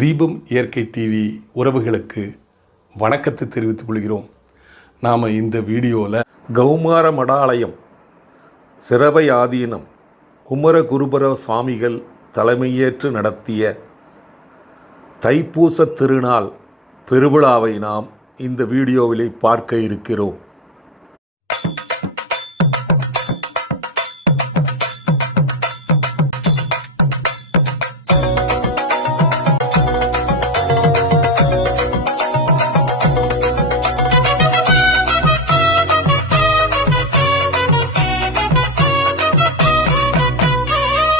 தீபம் இயற்கை டிவி உறவுகளுக்கு வணக்கத்தை தெரிவித்துக் கொள்கிறோம். நாம் இந்த வீடியோவில் கௌமார மடாலயம் சிரவை ஆதீனம் குமரகுருபர சுவாமிகள் தலைமையேற்று நடத்திய தைப்பூச திருநாள் பெருவிழாவை நாம் இந்த வீடியோவிலே பார்க்க இருக்கிறோம்.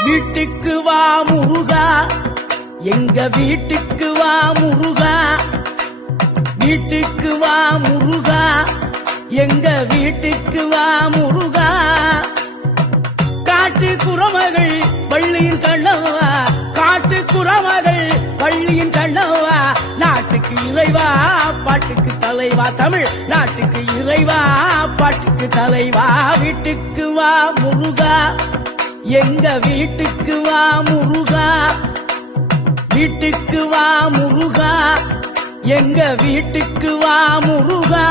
வீட்டுக்கு வா முருகா, எங்க வீட்டுக்கு வா முருகா, வீட்டுக்கு வா முருகா, எங்க வீட்டுக்கு வா முருகா. காட்டு குறமகள் வள்ளியின் கண்ணவா, காட்டு குறமகள் வள்ளியின் கண்ணவா. நாட்டுக்கு இறைவா பாட்டுக்கு தலைவா, தமிழ் நாட்டுக்கு இறைவா பாட்டுக்கு தலைவா. வீட்டுக்கு வா முருகா, எங்க வீட்டுக்கு வா முருகா, வீட்டுக்கு வா முருகா, எங்க வீட்டுக்கு வா முருகா.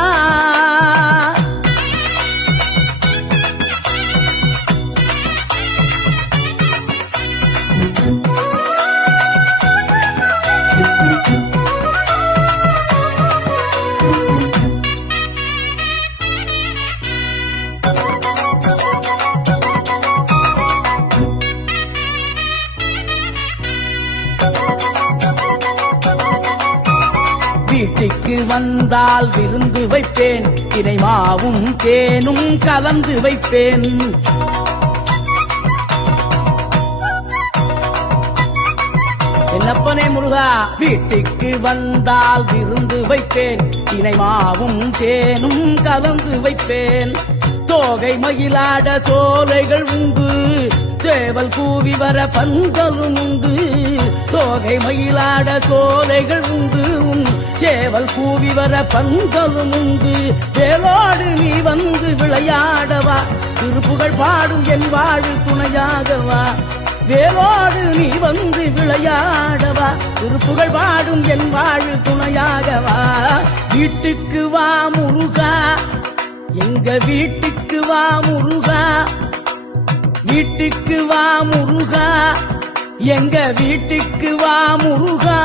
வீட்டுக்கு வந்தால் விருந்து வைப்பேன், தினைமாவும் தேனும் கலந்து வைப்பேன். என்னப்பனே முருகா, வீட்டுக்கு வந்தால் விருந்து வைப்பேன், தினைமாவும் தேனும் கலந்து வைப்பேன். தோகை மயிலாட சோலைகள் உண்டு, சேவல் கூவி வர பந்தலும் உண்டு. தோகை மயிலாட சோலைகள் உண்டு, சேவல் கூவி வர பந்தலும் உண்டு. வேலோடு நீ வந்து விளையாடவா, திருப்புகழ் பாடும் என் வாழு துணையாகவா. வேலோடு நீ வந்து விளையாடவா, திருப்புகழ் பாடும் என் வாழு துணையாகவா. வீட்டுக்கு வா முருகா, எங்க வீட்டுக்கு வா முருகா, வீட்டுக்கு வா முருகா, எங்க வீட்டுக்கு வா முருகா.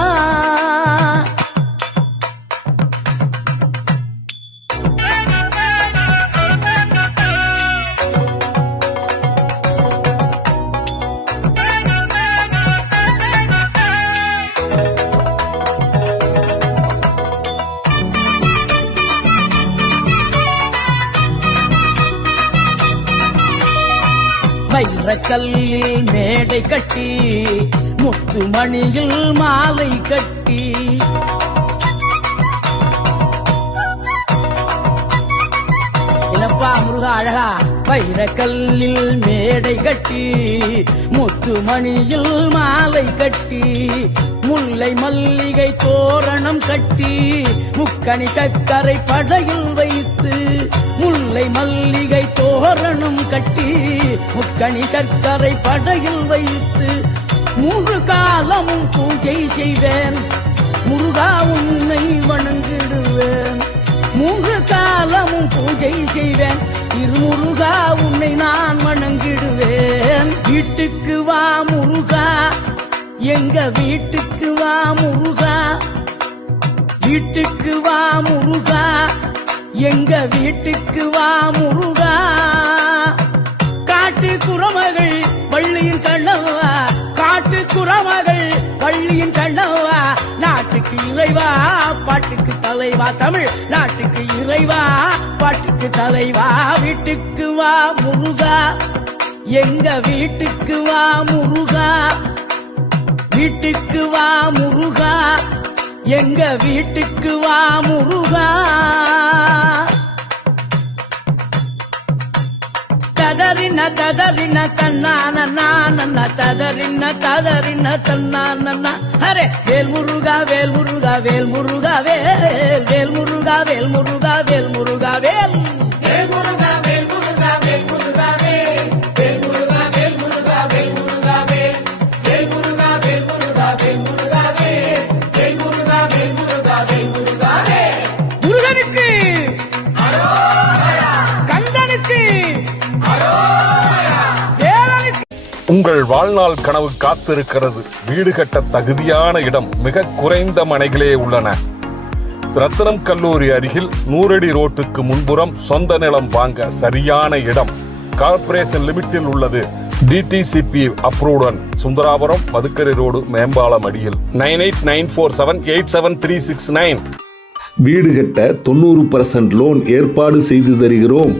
வைரக்கல்லில் மேடை கட்டி, முத்துமணியில் மாலை கட்டி, என்னப்பா முருகா அழகா. வைரக்கல்லில் மேடை கட்டி, முத்துமணியில் மாலை கட்டி, முல்லை மல்லிகை தோரணம் கட்டி, முக்கணி சக்கரை படையில் வைத்து. முல்லை மல்லிகை தோரணம் கட்டி, முக்கணி சர்க்கரை படையில் வைத்து. 3 காலமும் பூஜை செய்வேன், முருகா உன்னை வணங்கிடுவேன். 3 காலமும் பூஜை செய்வேன், திருமுருகா உன்னை நான் வணங்கிடுவேன். வீட்டுக்கு வா முருகா, எங்க வீட்டுக்கு வா முருகா, வீட்டுக்கு வா முருகா, எங்க வீட்டுக்கு வா முருகா. காட்டு குறமகள் வள்ளியின் கண்ணவா, காட்டு குறமகள் வள்ளியின் கண்ணவா. நாட்டுக்கு இறைவா பாட்டுக்கு தலைவா, தமிழ் நாட்டுக்கு இறைவா பாட்டுக்கு தலைவா. வீட்டுக்கு வா முருகா, எங்க வீட்டுக்கு வா முருகா, வீட்டுக்கு வா முருகா, எங்க வீட்டுக்கு வா முருகா. ததறின ததறின தன்னான நான, ததறின ததறின தன்னான. அரே வேல் முருகா வேல் முருகா வேல் முருகா வேல், வேல் முருகா வேல் முருகா வேல் முருகா வேல், வேல் முருகா வேல் முருகா வேல் முருகா வேல், வேல் முருகா வேல் முருகா வேல் முருகா வேல், வேல் முருகா வேல் முருகா வேல் முருகா வேல். உங்கள் வாழ்நாள் கனவு காத்திருக்கிறது. வீடு கட்ட தகுதியான இடம் மிக குறைந்த மனைகளே உள்ளன. ரத்தினம் கல்லூரி அருகில் 100 அடி ரோட்டுக்கு முன்புறம் சொந்த நிலம் வாங்க சரியான இடம். கார்ப்பரேஷன் லிமிட்டில் உள்ளது. டிடிசிபி அப்ரூவ்டன். சுந்தராபுரம் மதுக்கரை ரோடு, மேம்பாலம் அடியில். 9894787369. வீடு கட்ட 90% லோன் ஏற்பாடு செய்து தருகிறோம்.